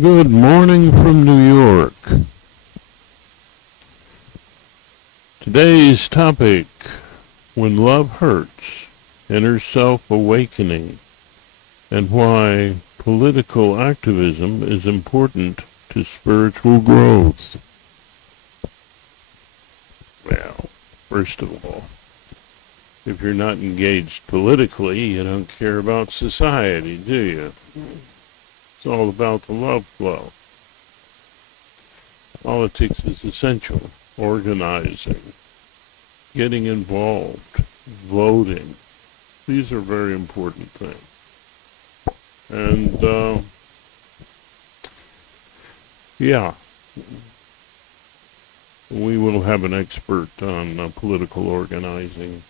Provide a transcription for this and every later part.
Good morning from New York. Today's topic, when love hurts, inner self-awakening, and why political activism is important to spiritual growth. Well, first of all, if you're not engaged politically, you don't care about society, do you? It's all about the love flow. Politics is essential. Organizing, getting involved, voting. These are very important things. And, yeah, we will have an expert on political organizing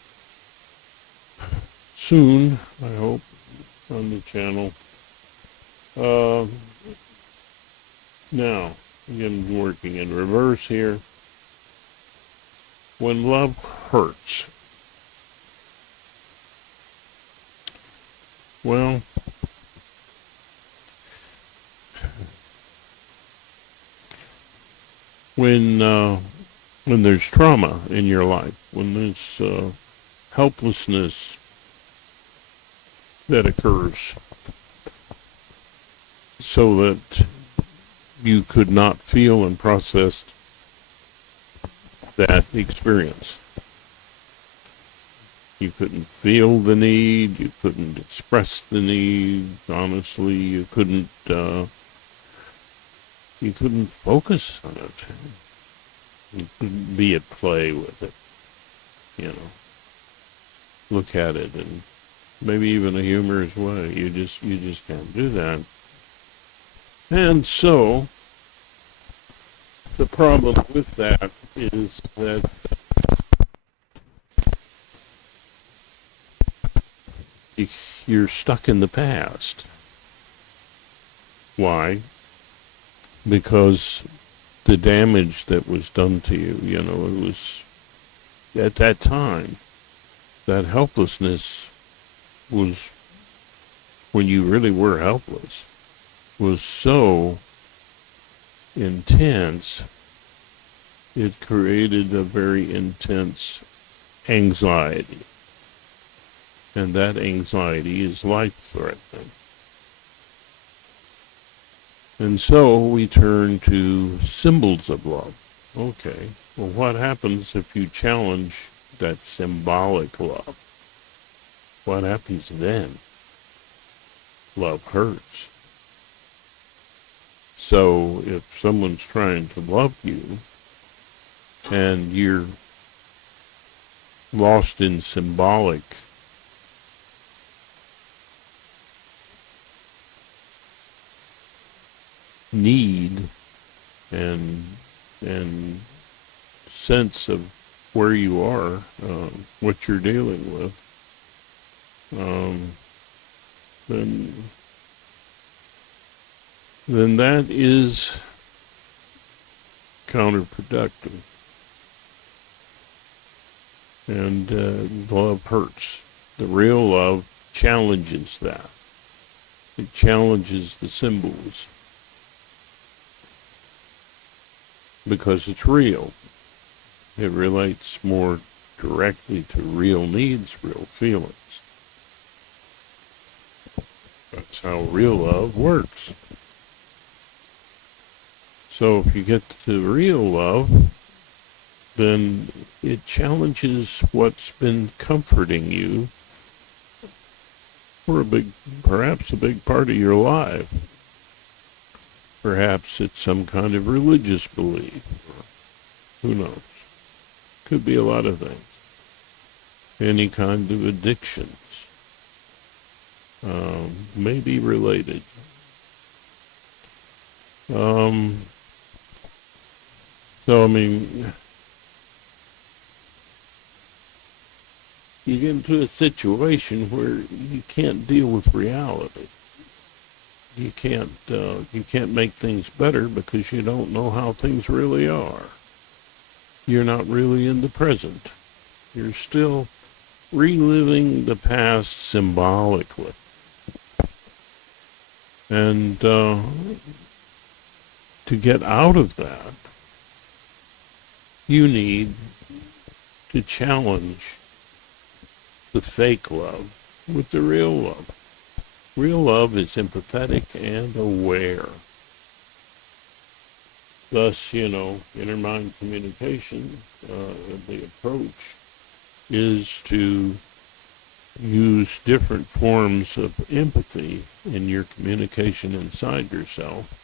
soon, I hope, on the channel. Now, again, working in reverse here. When love hurts. Well, when there's trauma in your life, when there's helplessness that occurs, so that you could not feel and process that experience. You couldn't feel the need, you couldn't express the need, honestly, you couldn't focus on it. You couldn't be at play with it, you know. Look at it in maybe even a humorous way. You just can't do that. And so the problem with that is that you're stuck in the past. Why? Because the damage that was done to you, it was at that time, that helplessness was, when you really were helpless, was so intense, it created a very intense anxiety. And that anxiety is life-threatening. And so we turn to symbols of love. Okay, well, what happens if you challenge that symbolic love? What happens then? Love hurts. So if someone's trying to love you and you're lost in symbolic need and sense of where you are, what you're dealing with, then that is counterproductive. And love hurts. The real love challenges that. It challenges the symbols. Because it's real. It relates more directly to real needs, real feelings. That's how real love works. So if you get to real love, then it challenges what's been comforting you for perhaps a big part of your life. Perhaps it's some kind of religious belief. Who knows? Could be a lot of things. Any kind of addictions may be related. So, I mean, you get into a situation where you can't deal with reality. You can't make things better because you don't know how things really are. You're not really in the present. You're still reliving the past symbolically. And to get out of that, you need to challenge the fake love with the real love. Real love is empathetic and aware. Thus, inner mind communication, the approach is to use different forms of empathy in your communication inside yourself,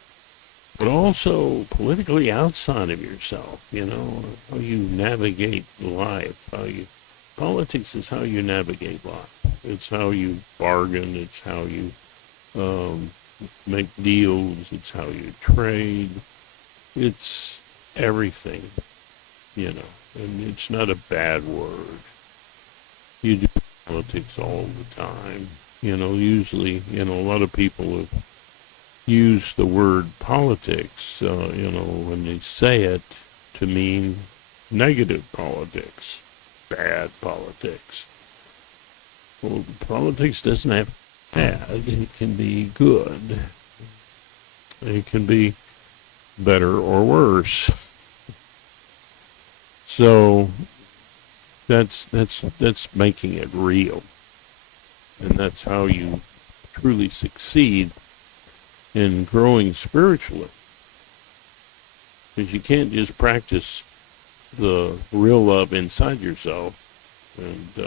but also politically outside of yourself, how you navigate life, politics is how you navigate life. It's how you bargain, it's how you make deals, it's how you trade, it's everything, and it's not a bad word. You do politics all the time. Usually, a lot of people have used the word politics, when they say it to mean negative politics, bad politics. Well, politics doesn't have to be bad. It can be good. It can be better or worse. So that's making it real, and that's how you truly succeed in growing spiritually. Because you can't just practice the real love inside yourself, and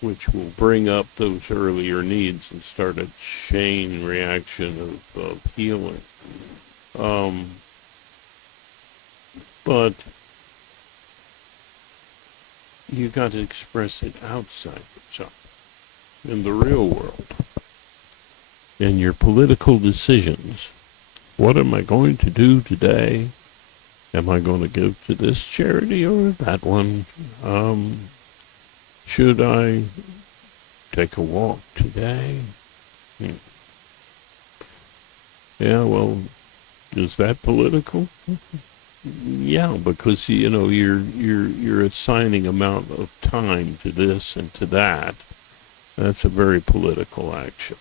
which will bring up those earlier needs and start a chain reaction of healing. But you got to express it outside yourself, in the real world, in your political decisions. What am I going to do today? Am I going to give to this charity or that one? Should I take a walk today? Yeah, well, is that political? Yeah, because you're assigning amount of time to this and to that. That's a very political action,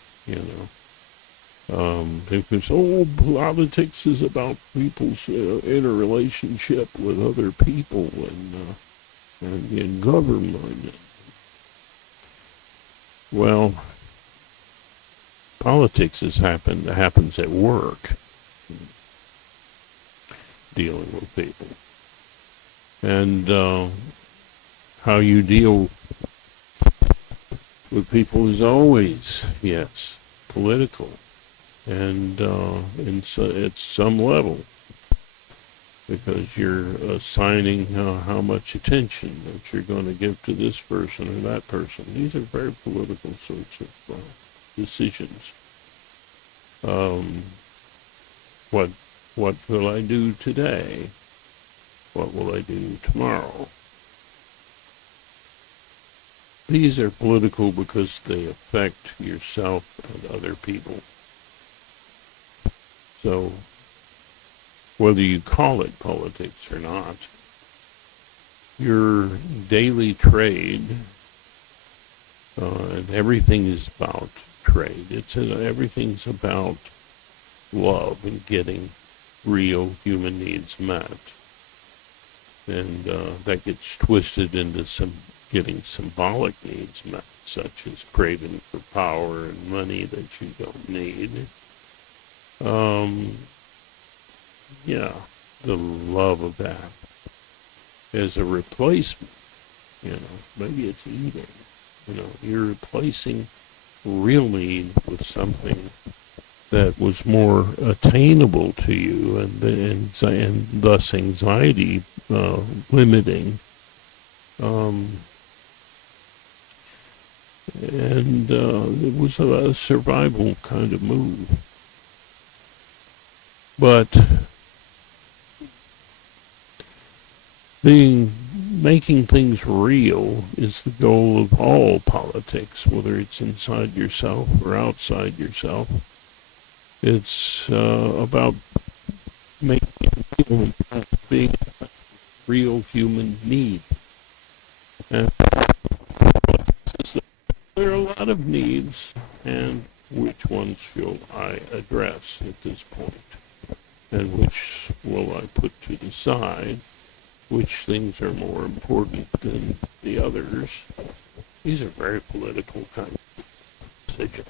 Because politics is about people's interrelationship with other people and in government. Well, politics happens at work, dealing with people, and how you deal with people is always, yes, political, and at some level, because you're assigning how much attention that you're going to give to this person or that person. These are very political sorts of decisions. What will I do today? What will I do tomorrow? These are political because they affect yourself and other people. So, whether you call it politics or not, your daily trade, and everything is about trade. Everything's about love and getting real human needs met. And that gets twisted into getting symbolic needs met, such as craving for power and money that you don't need. The love of that as a replacement, maybe it's eating, you're replacing real need with something that was more attainable to you, and thus anxiety limiting, and it was a survival kind of move. But making things real is the goal of all politics, whether it's inside yourself or outside yourself. It's about making it real, being a real human need. And there are a lot of needs, and which ones shall I address at this point, and which will I put to the side, which things are more important than the others. These are very political kind of decisions.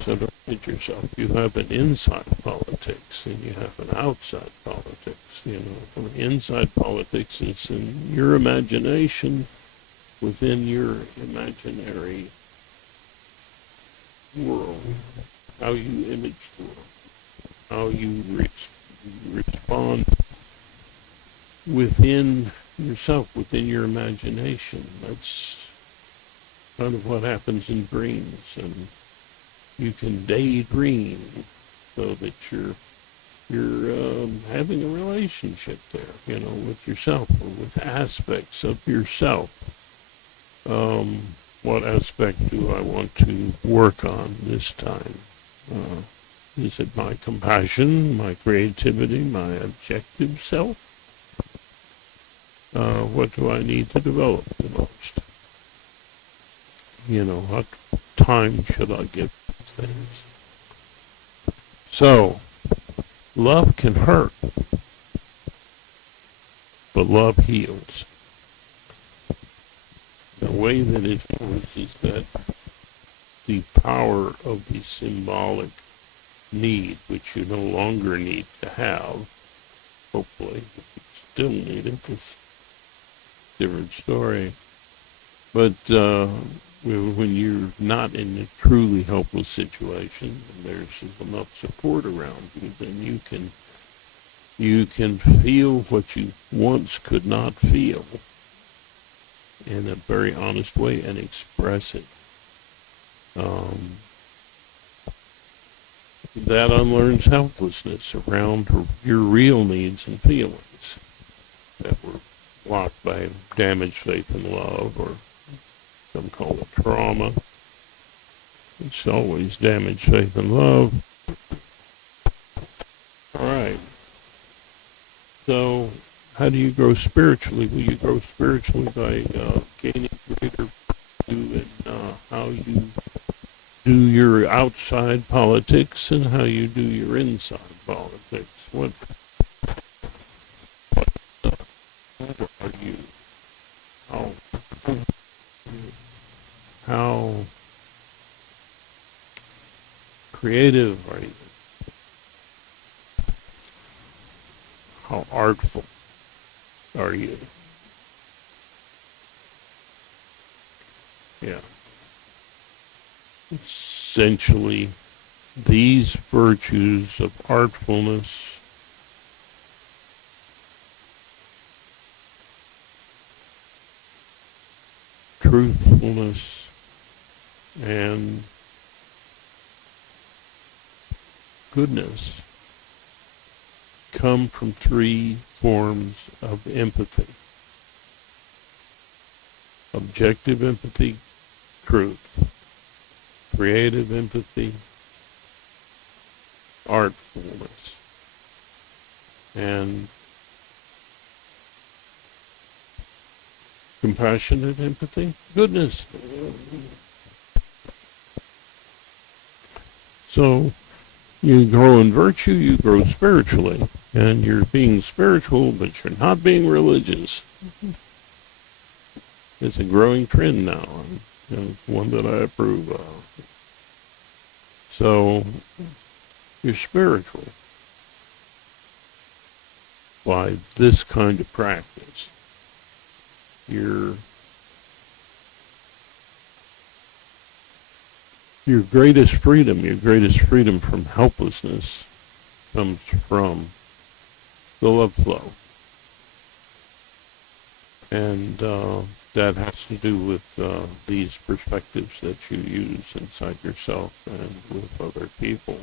So don't kid yourself. You have an inside politics and you have an outside politics. You know, from inside politics is in your imagination, within your imaginary world, how you image the world, how you respond within yourself, within your imagination. That's kind of what happens in dreams, and you can daydream so that you're having a relationship there, you know, with yourself or with aspects of yourself. What aspect do I want to work on this time? Is it my compassion, my creativity, my objective self? What do I need to develop the most? You know, what time should I give things? So, love can hurt, but love heals. The way that it heals is that the power of the symbolic need, which you no longer need to have, hopefully, if you still need it, it's a different story. But when you're not in a truly helpless situation, and there's enough support around you, then you can feel what you once could not feel in a very honest way and express it. That unlearns helplessness around your real needs and feelings that were blocked by damaged faith and love, or some call it trauma. It's always damaged faith and love. All right. So, how do you grow spiritually? Well, you grow spiritually by gaining greater virtue in how you do your outside politics and how you do your inside politics. What are you? How creative are you? How artful are you? Yeah. Essentially, these virtues of artfulness, truthfulness, and goodness come from three forms of empathy: objective empathy, truth; creative empathy, artfulness; and compassionate empathy, goodness. So you grow in virtue, you grow spiritually, and you're being spiritual, but you're not being religious. It's a growing trend now, and one that I approve of. So you're spiritual by this kind of practice. Your greatest freedom from helplessness comes from the love flow. And that has to do with these perspectives that you use inside yourself and with other people.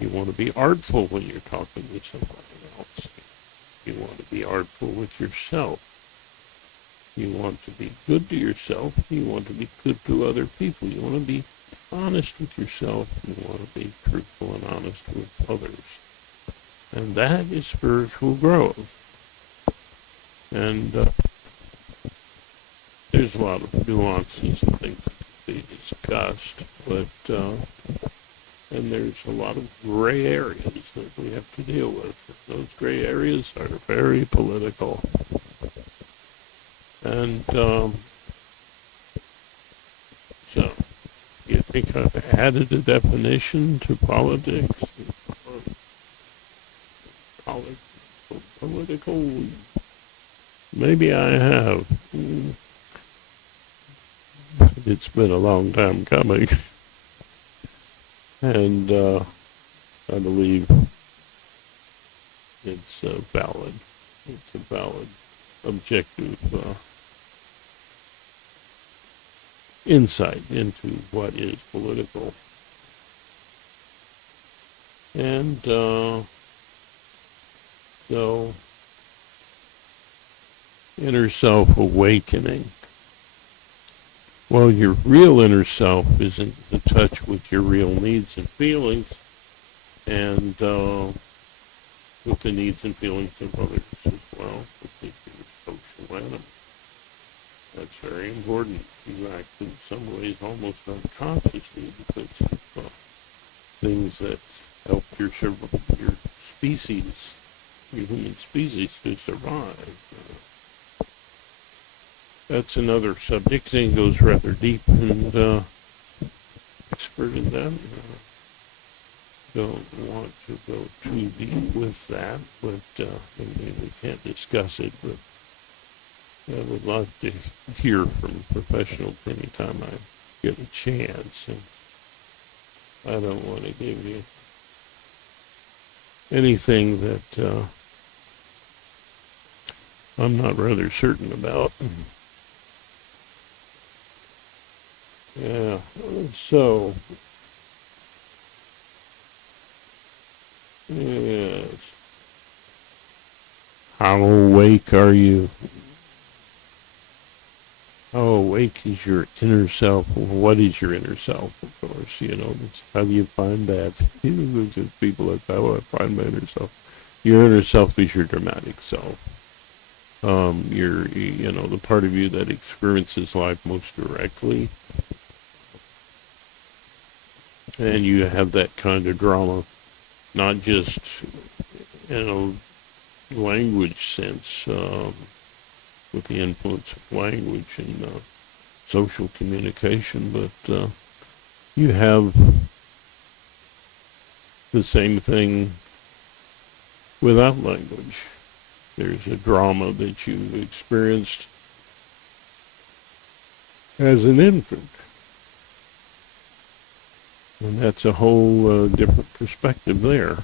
You want to be artful when you're talking to somebody else. You want to be artful with yourself. You want to be good to yourself. You want to be good to other people. You want to be honest with yourself. You want to be truthful and honest with others. And that is spiritual growth. And there's a lot of nuances and things to be discussed. discussed, but and there's a lot of gray areas that we have to deal with. Those gray areas are very political. And so, you think I've added a definition to politics? Political? Maybe I have. It's been a long time coming. And I believe it's valid. It's a valid, objective insight into what is political. And so, inner self awakening. Well, your real inner self is in touch with your real needs and feelings, and with the needs and feelings of others as well, because you're a social animal. That's very important. You act in some ways almost unconsciously because of things that help your species, your human species, to survive. That's another subject. Thing goes rather deep and expert in that. Don't want to go too deep with that, but we can't discuss it. But I would love to hear from professionals anytime I get a chance. And I don't want to give you anything that I'm not rather certain about. Yeah, so, yes. How awake are you? How awake is your inner self? What is your inner self, of course? How do you find that? There's just people like, how do I find my inner self? Your inner self is your dramatic self. The part of you that experiences life most directly. And you have that kind of drama, not just in a language sense, with the influence of language and social communication, but you have the same thing without language. There's a drama that you experienced as an infant. And that's a whole different perspective there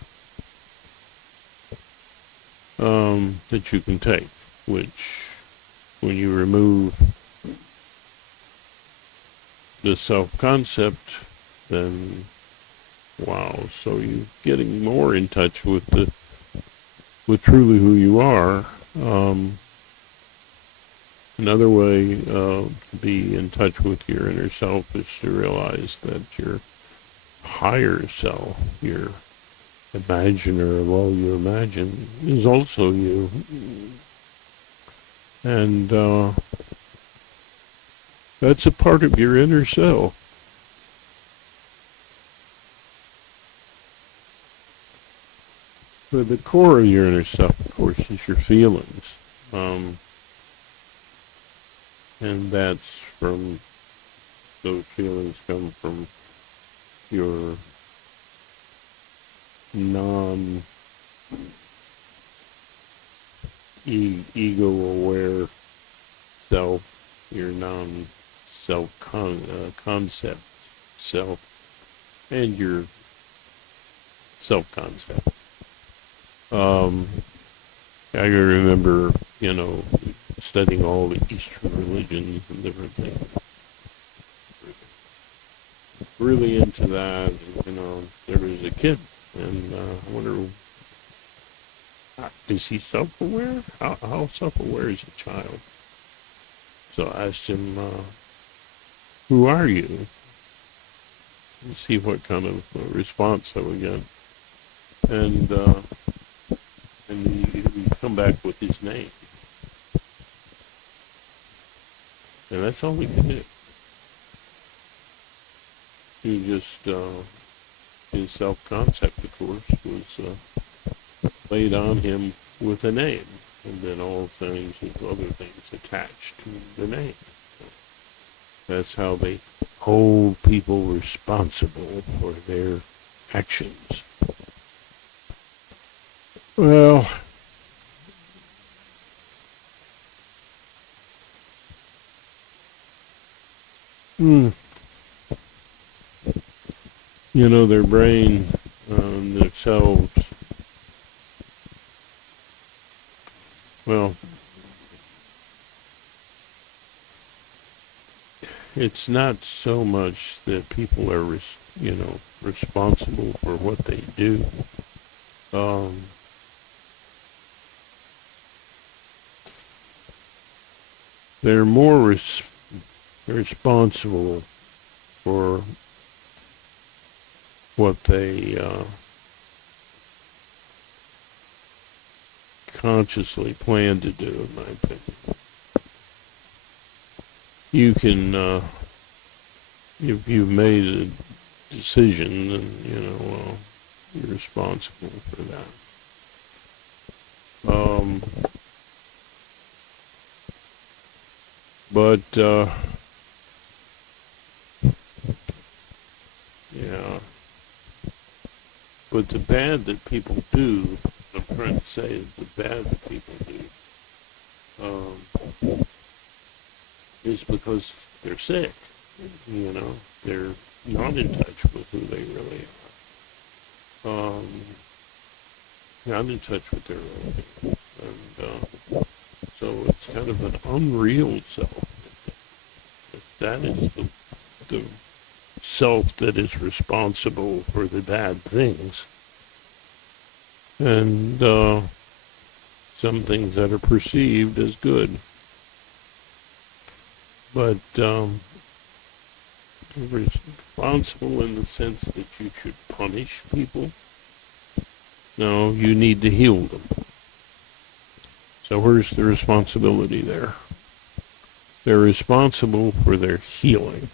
that you can take, which when you remove the self-concept, then wow, so you're getting more in touch with truly who you are. Another way to be in touch with your inner self is to realize that your higher self, your imaginer of all you imagine, is also you. And that's a part of your inner self. But the core of your inner self, of course, is your feelings. And those feelings come from your ego-aware self, your non-self-concept self, and your self-concept. I remember, studying all the Eastern religions and different things. Really into that, there was a kid, and I wonder, is he self-aware? How self-aware is a child? So I asked him, who are you? And see what kind of response I would get. And he come back with his name. And that's all he could do. He just, his self-concept, of course, was laid on him with a name, and then all things with other things attached to the name. That's how they hold people responsible for their actions. Well, their brain themselves, well, it's not so much that people are, responsible for what they do. They're more responsible for what they consciously plan to do, in my opinion. You can, if you've made a decision, then, you're responsible for that. But, yeah. But the bad that people do, I'm trying to say is the bad that people do, is because they're sick. They're not in touch with who they really are. Not in touch with their own. And so it's kind of an unreal self. That is the self that is responsible for the bad things. And some things that are perceived as good. But responsible in the sense that you should punish people. No, you need to heal them. So where's the responsibility there? They're responsible for their healing.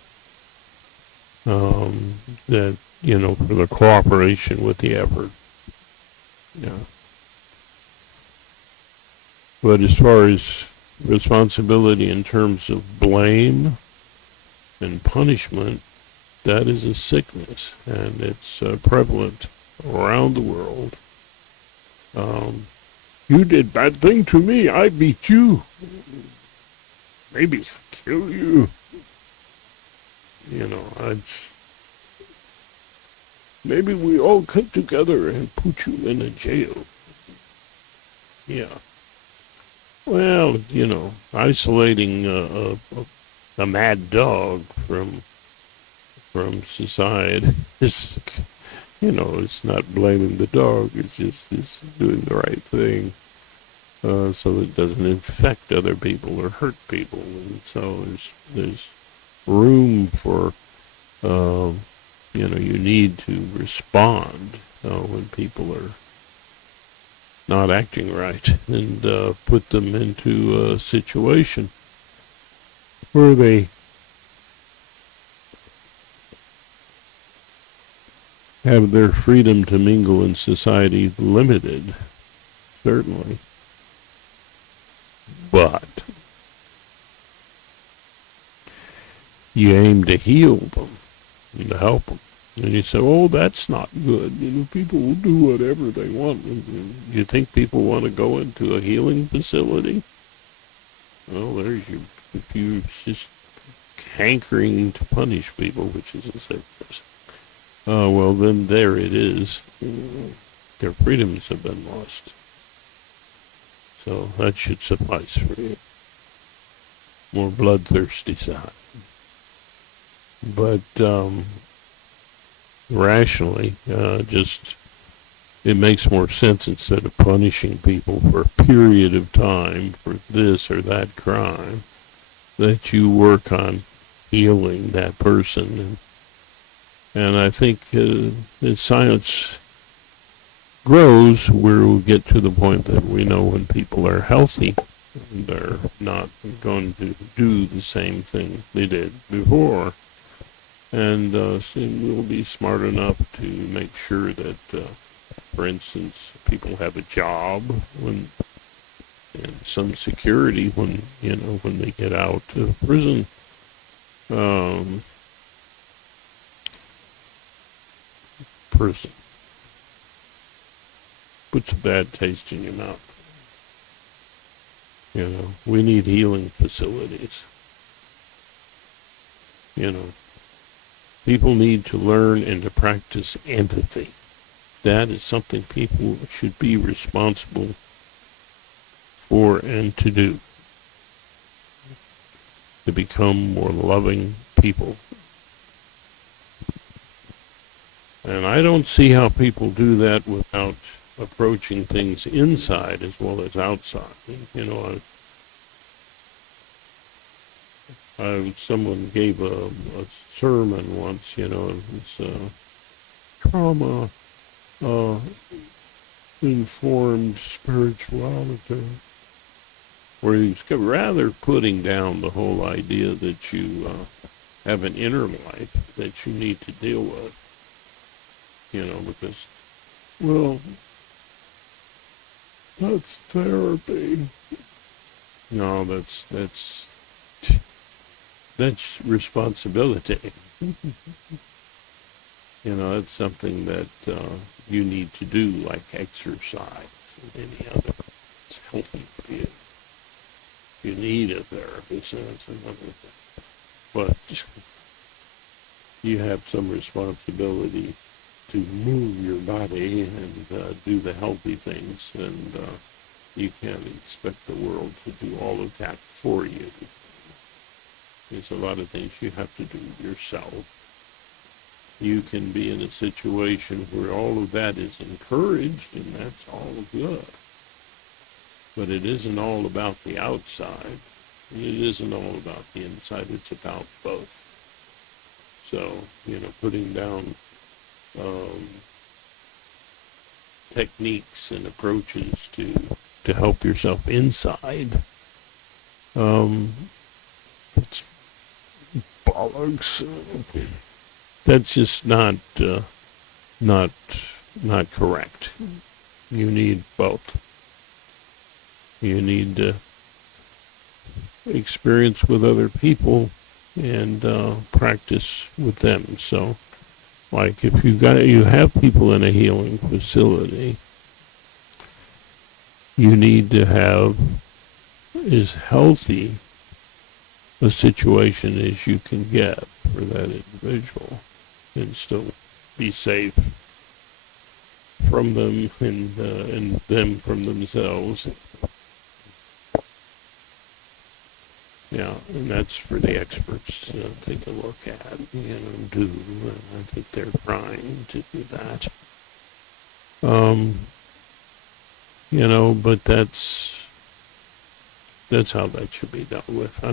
That, for the cooperation with the effort. Yeah. But as far as responsibility in terms of blame and punishment, that is a sickness, and it's prevalent around the world. You did bad thing to me, I beat you. Maybe kill you. Maybe we all come together and put you in a jail. Yeah. Well, isolating a mad dog from society is, it's not blaming the dog. It's just doing the right thing, so it doesn't infect other people or hurt people. And so there's room for, you need to respond when people are not acting right, and put them into a situation where they have their freedom to mingle in society limited, certainly. But you aim to heal them and to help them. And you say, oh, that's not good. People will do whatever they want. You think people want to go into a healing facility? Well, there's you. If you're just hankering to punish people, which is a sickness, well, then there it is. Their freedoms have been lost. So that should suffice for you. More bloodthirsty side. But, rationally, it makes more sense, instead of punishing people for a period of time for this or that crime, that you work on healing that person. And I think as science grows, we'll get to the point that we know when people are healthy, they're not going to do the same thing they did before. And soon we'll be smart enough to make sure that, for instance, people have a job when and some security when when they get out of prison. Um, Prison puts a bad taste in your mouth. We need healing facilities. People need to learn and to practice empathy. That is something people should be responsible for and to do, to become more loving people. And I don't see how people do that without approaching things inside as well as outside. Someone gave a sermon once, it was trauma informed spirituality, where he's rather putting down the whole idea that you have an inner life that you need to deal with, because, well, that's therapy. No, that's responsibility. It's something that you need to do, like exercise and any other. It's healthy for you. You need a therapist, so that's another thing. But you have some responsibility to move your body and do the healthy things, and you can't expect the world to do all of that for you. There's a lot of things you have to do yourself. You can be in a situation where all of that is encouraged, and that's all good. But it isn't all about the outside. It isn't all about the inside. It's about both. So, putting down techniques and approaches to help yourself inside, it's bollocks. That's just not correct. You need both. You need experience with other people and practice with them. So, like if you have people in a healing facility, you need to have as healthy a situation as you can get for that individual, and still be safe from them and them from themselves. Yeah, and that's for the experts to take a look at, do. I think they're trying to do that. But that's how that should be dealt with. I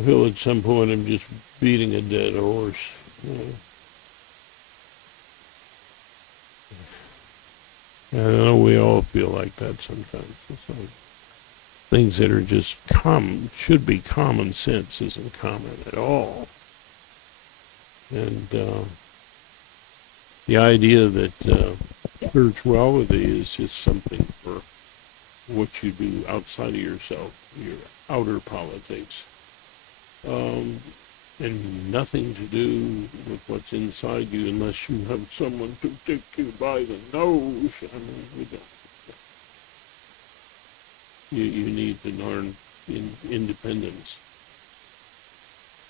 feel at some point I'm just beating a dead horse. I know we all feel like that sometimes. So things that are just should be common sense isn't common at all. And the idea that spirituality is just something for what you do outside of yourself, your outer politics, and nothing to do with what's inside you unless you have someone to take you by the nose. We don't. You need to learn independence.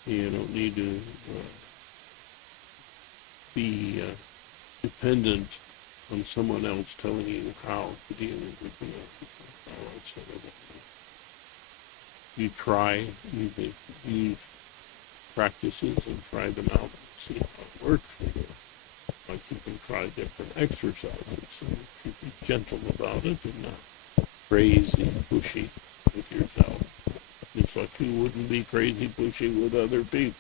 You don't need to be dependent on someone else telling you how to deal with you try, you use practices and try them out and see how it works for you. Like you can try different exercises and you be gentle about it and not crazy pushy with yourself. Just like you wouldn't be crazy pushy with other people.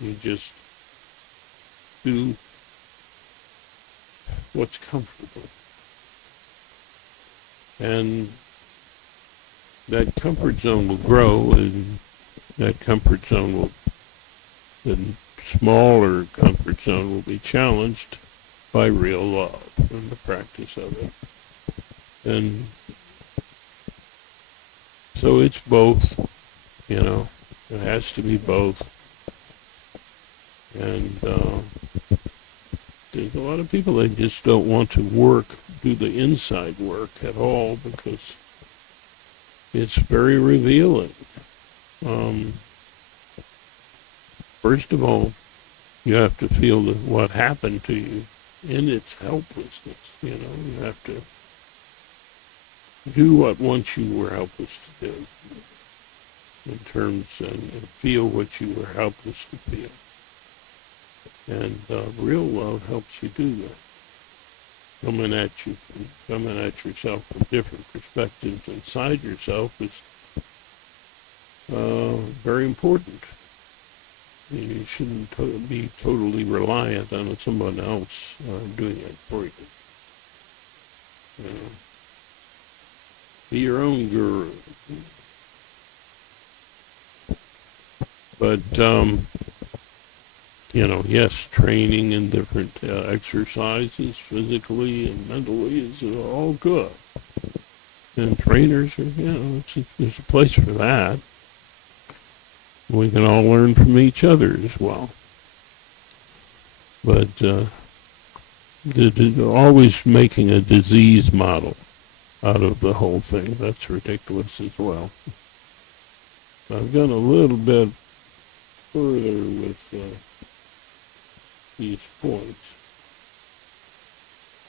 You just do what's comfortable. And that comfort zone will grow, and that comfort zone will, the smaller comfort zone will be challenged by real love and the practice of it. And so it's both, you know, it has to be both. And there's a lot of people that just don't want to do the inside work at all because it's very revealing. First of all, you have to feel what happened to you in its helplessness. You know, you have to do what once you were helpless to do, in terms and feel what you were helpless to feel. And real love helps you do that. Coming at yourself from different perspectives inside yourself is very important. You shouldn't be totally reliant on someone else doing it for you. You know, be your own guru. But you know, yes, training in different exercises, physically and mentally, is all good. And trainers are, you know, there's a place for that. We can all learn from each other as well. But always making a disease model out of the whole thing, that's ridiculous as well. I've gone a little bit further with these points.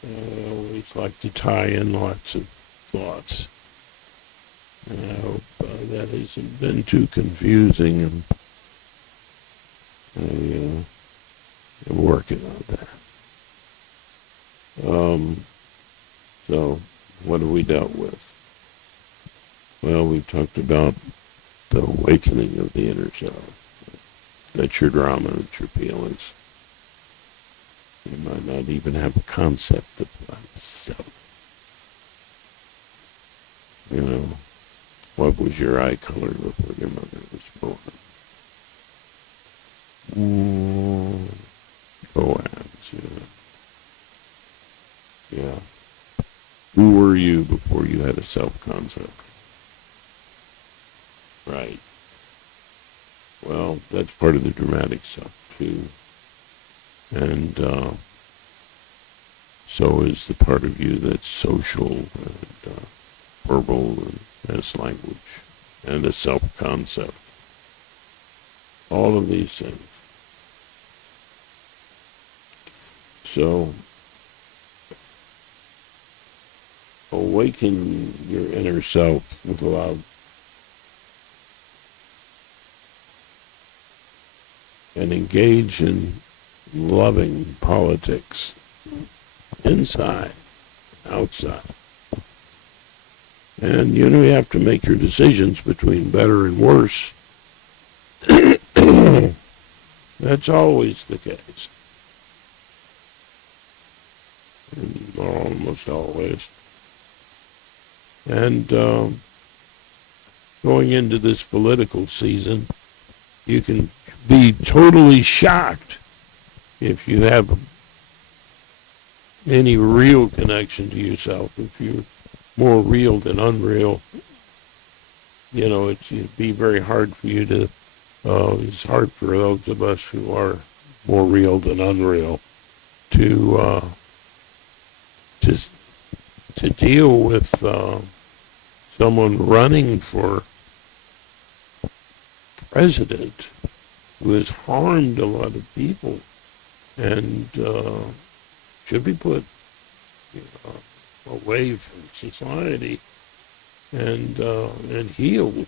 I always like to tie in lots of thoughts. And I hope that hasn't been too confusing, and I'm working on that. So, what have we dealt with? Well, we've talked about the awakening of the inner self. That's your drama, that's your feelings. You might not even have a concept of self. You know, what was your eye color before your mother was born? Goads, yeah. Who were you before you had a self-concept? Right. Well, that's part of the dramatic stuff, too. And so is the part of you that's social and verbal and has language and a self-concept. All of these things. So, awaken your inner self with love. And engage in loving politics, inside, outside. And you know, you have to make your decisions between better and worse. That's always the case. Almost always. And going into this political season, you can be totally shocked if you have any real connection to yourself. If you're more real than unreal, you know, it'd be very hard for you to, it's hard for those of us who are more real than unreal to deal with someone running for president who has harmed a lot of people and should be put away from society and healed.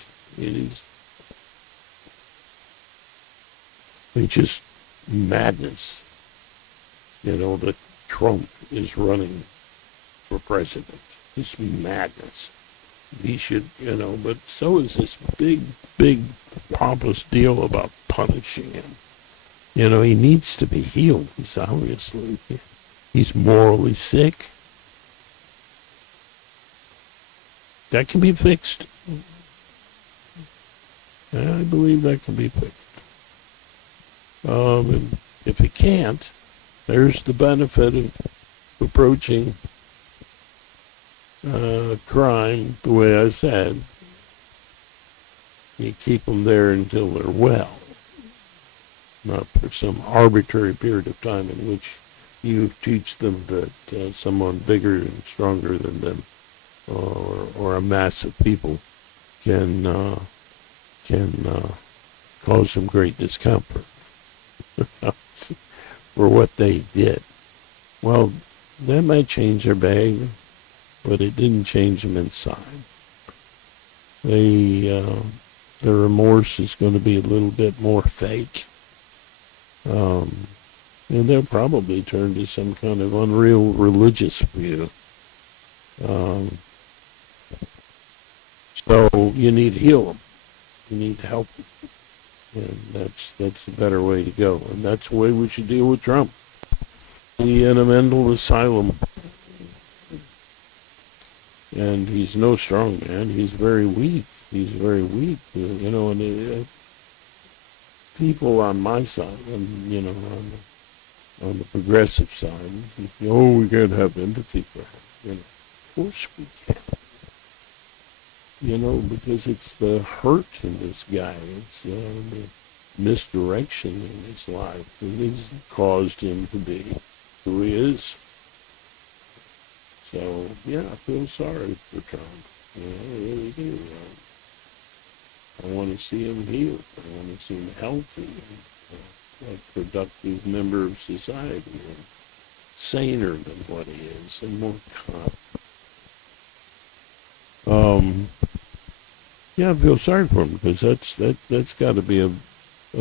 It's just madness, you know, that Trump is running for president. It's madness. He should, you know, but so is this big pompous deal about punishing him. You know, he needs to be healed. He's morally sick. That can be fixed. And I believe that can be fixed. And if it can't, there's the benefit of approaching crime the way I said. You keep them there until they're well, not for some arbitrary period of time in which you teach them that someone bigger and stronger than them, or a mass of people can cause them great discomfort for what they did. Well, that might change their behavior, but it didn't change them inside. Their remorse is going to be a little bit more fake. And they'll probably turn to some kind of unreal religious view. So you need to heal them. You need to help them. And that's the better way to go. And that's the way we should deal with Trump. He in a mental asylum. And he's no strong man. He's very weak. He's very weak. And people on my side, and on the progressive side, we can't have empathy for him. Of course we can. Because it's the hurt in this guy. It's the misdirection in his life that has caused him to be who he is. So, yeah, I feel sorry for Trump. I really do. I want to see him healed. I want to see him healthy and a productive member of society and saner than what he is and more calm. Yeah, I feel sorry for him because that's got to be a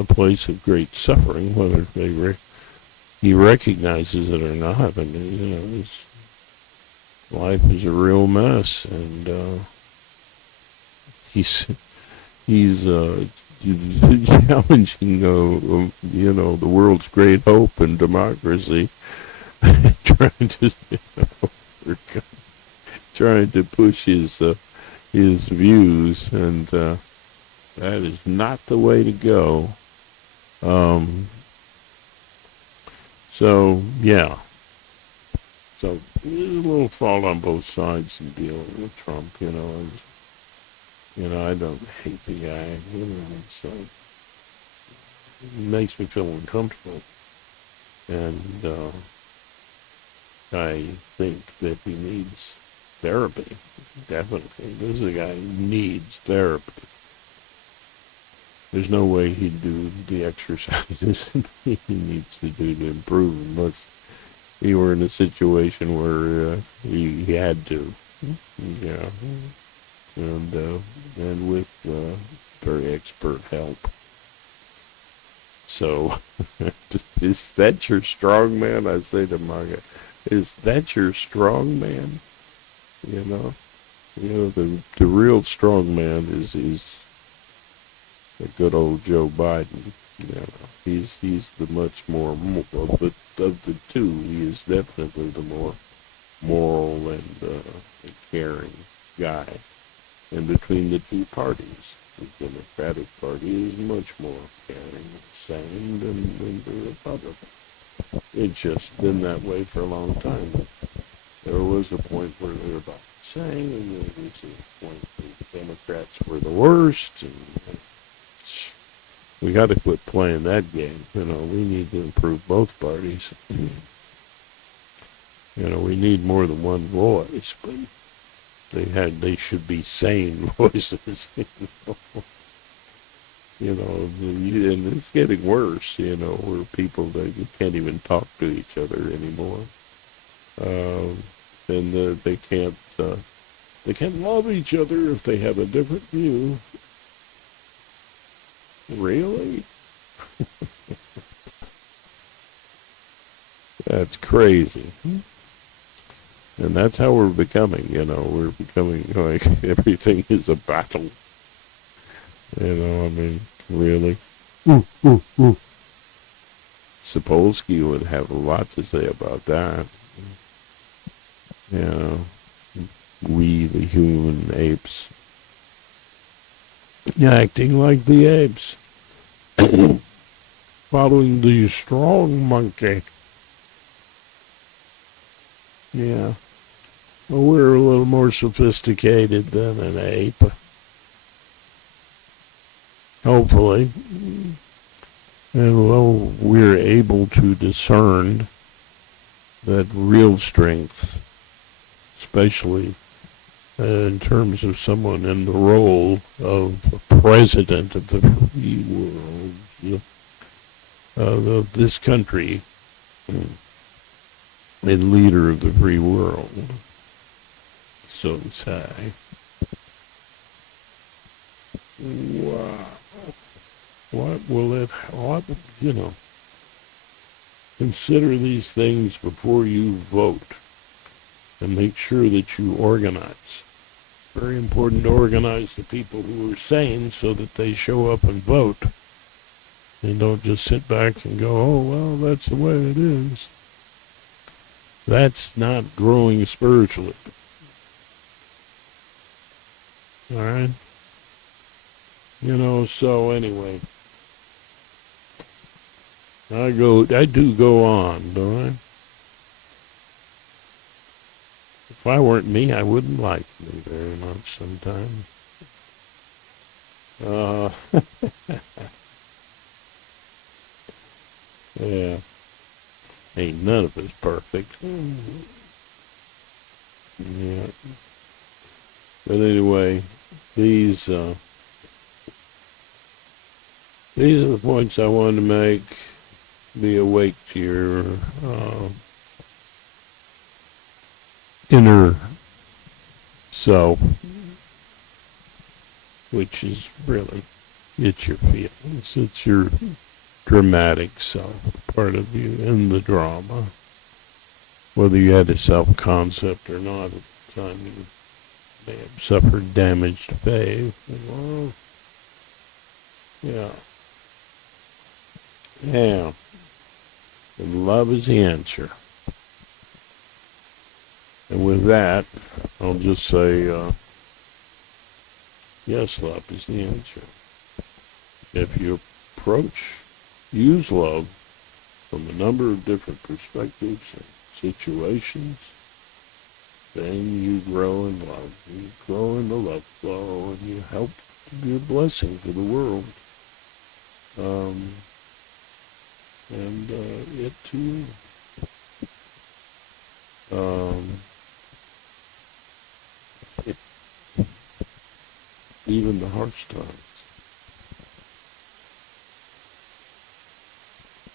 place of great suffering, whether he recognizes it or not. I mean, his life is a real mess, and he's challenging the world's great hope and democracy, trying to push his views, and that is not the way to go. So yeah. So there's a little fault on both sides in dealing with Trump. I don't hate the guy. It's like, it makes me feel uncomfortable, and I think that he needs therapy. Definitely, this is a guy who needs therapy. There's no way he'd do the exercises he needs to do to improve unless he were in a situation where he had to. Yeah. And with very expert help. So, is that your strong man? I say to Margaret, is that your strong man? The real strong man is the good old Joe Biden. He's the much more of the two. He is definitely the more moral and caring guy. And between the two parties, the Democratic Party is much more caring and sane than the Republican. It's just been that way for a long time. There was a point where they were about the same, and there was a point where the Democrats were the worst, and we got to quit playing that game. We need to improve both parties. We need more than one voice, but they should be sane voices. And it's getting worse. Where people they can't even talk to each other anymore, and they can't love each other if they have a different view. Really? That's crazy. And that's how we're becoming, we're becoming like everything is a battle. Really. Sapolsky would have a lot to say about that. We, the human apes, acting like the apes, following the strong monkey. Yeah. Well, we're a little more sophisticated than an ape. Hopefully. And well, we're able to discern that real strength, especially in terms of someone in the role of president of the free world, of this country, and leader of the free world, so to say. Wow. What will it, consider these things before you vote and make sure that you organize. Very important to organize the people who are sane so that they show up and vote and don't just sit back and go, oh, well, that's the way it is. That's not growing spiritually. All right? So anyway, I do go on, don't I? If I weren't me, I wouldn't like me very much sometimes. Yeah. Ain't none of us perfect. Yeah. But anyway, these are the points I wanted to make. Be awake to your inner self, which is really, it's your feelings, it's your dramatic self, part of you in the drama. Whether you had a self-concept or not at the time, you may have suffered damaged faith. Well, yeah. Yeah. And love is the answer. And with that, I'll just say, yes, love is the answer. If you use love from a number of different perspectives and situations, then you grow in love. You grow in the love flow, and you help to be a blessing to the world. And it too. Even the harsh times.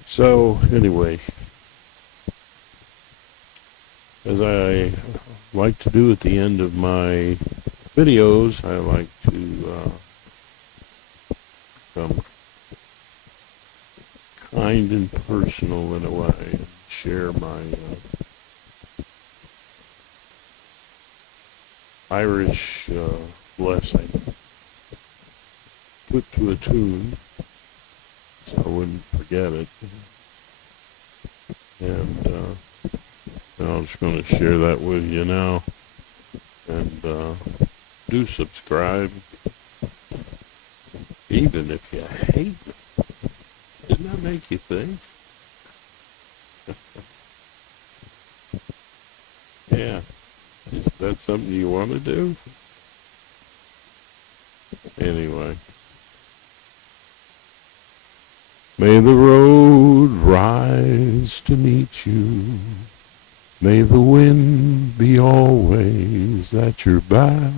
So anyway, as I like to do at the end of my videos, I like to become kind and personal in a way, and share my Irish blessing, put to a tune, so I wouldn't forget it. And I'm just going to share that with you now. And do subscribe, even if you hate me. Doesn't that make you think? Yeah. Is that something you want to do? Anyway. May the road rise to meet you. May the wind be always at your back.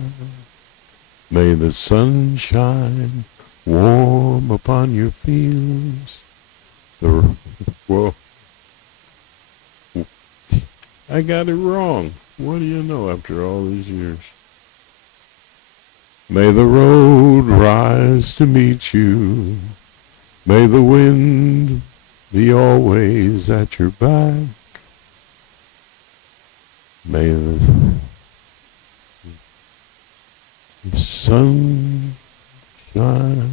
May the sun shine warm upon your fields. Whoa. I got it wrong. What do you know after all these years? May the road rise to meet you. May the wind be always at your back. May the sun shine.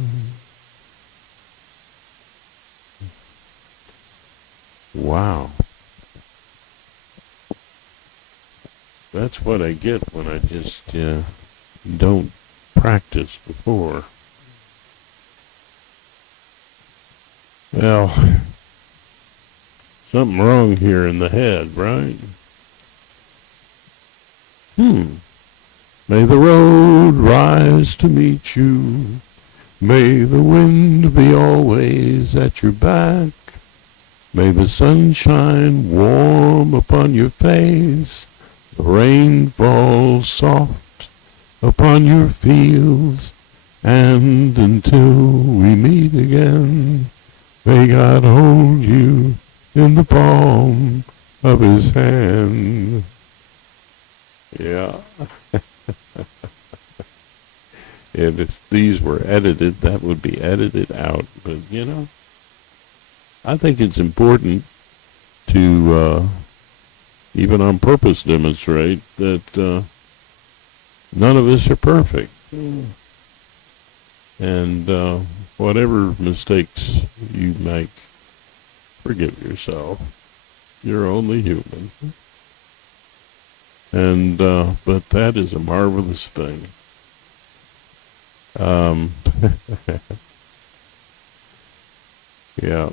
Wow. That's what I get when I just don't practice before. Well, something wrong here in the head, right? May the road rise to meet you. May the wind be always at your back. May the sun shine warm upon your face. The rain falls soft upon your fields. And until we meet again, may God hold you in the palm of his hand. Yeah. And if these were edited, that would be edited out. But, I think it's important to, even on purpose, demonstrate that none of us are perfect. And whatever mistakes you make, forgive yourself. You're only human. And but that is a marvelous thing. Yeah.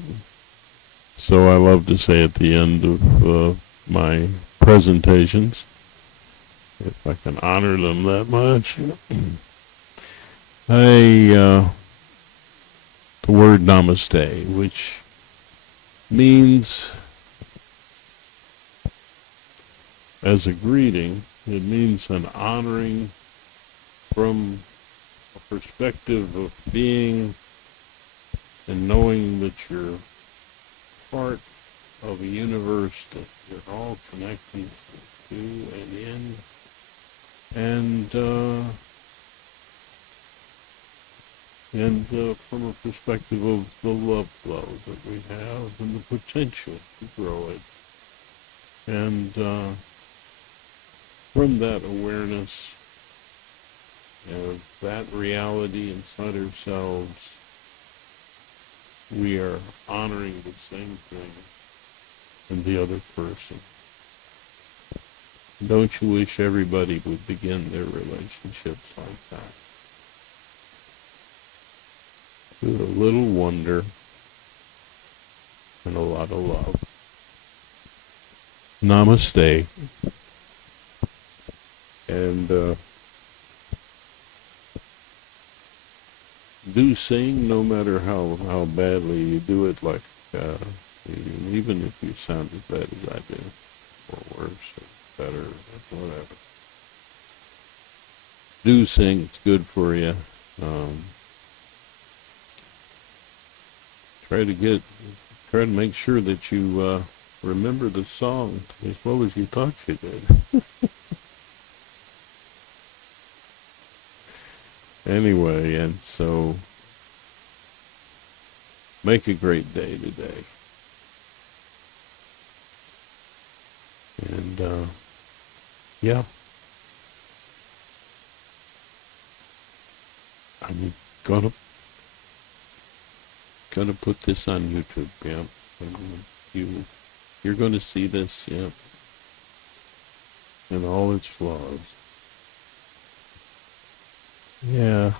So I love to say at the end of my presentations, if I can honor them that much, the word namaste, which means, as a greeting, it means an honoring from a perspective of being and knowing that you're part of a universe that you're all connected to and in, and from a perspective of the love flow that we have and the potential to grow it. And from that awareness of that reality inside ourselves, we are honoring the same thing in the other person. Don't you wish everybody would begin their relationships like that? With a little wonder and a lot of love. Namaste. And do sing, no matter how badly you do it, like even if you sound as bad as I do, or worse, or better, or whatever. Do sing, it's good for you. Try to make sure that you remember the song as well as you thought you did. Anyway, and so make a great day today. And yeah, I'm gonna put this on YouTube. Yeah, you're gonna see this. Yeah, in all its flaws. Yeah.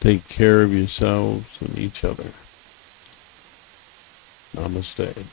Take care of yourselves and each other. Namaste.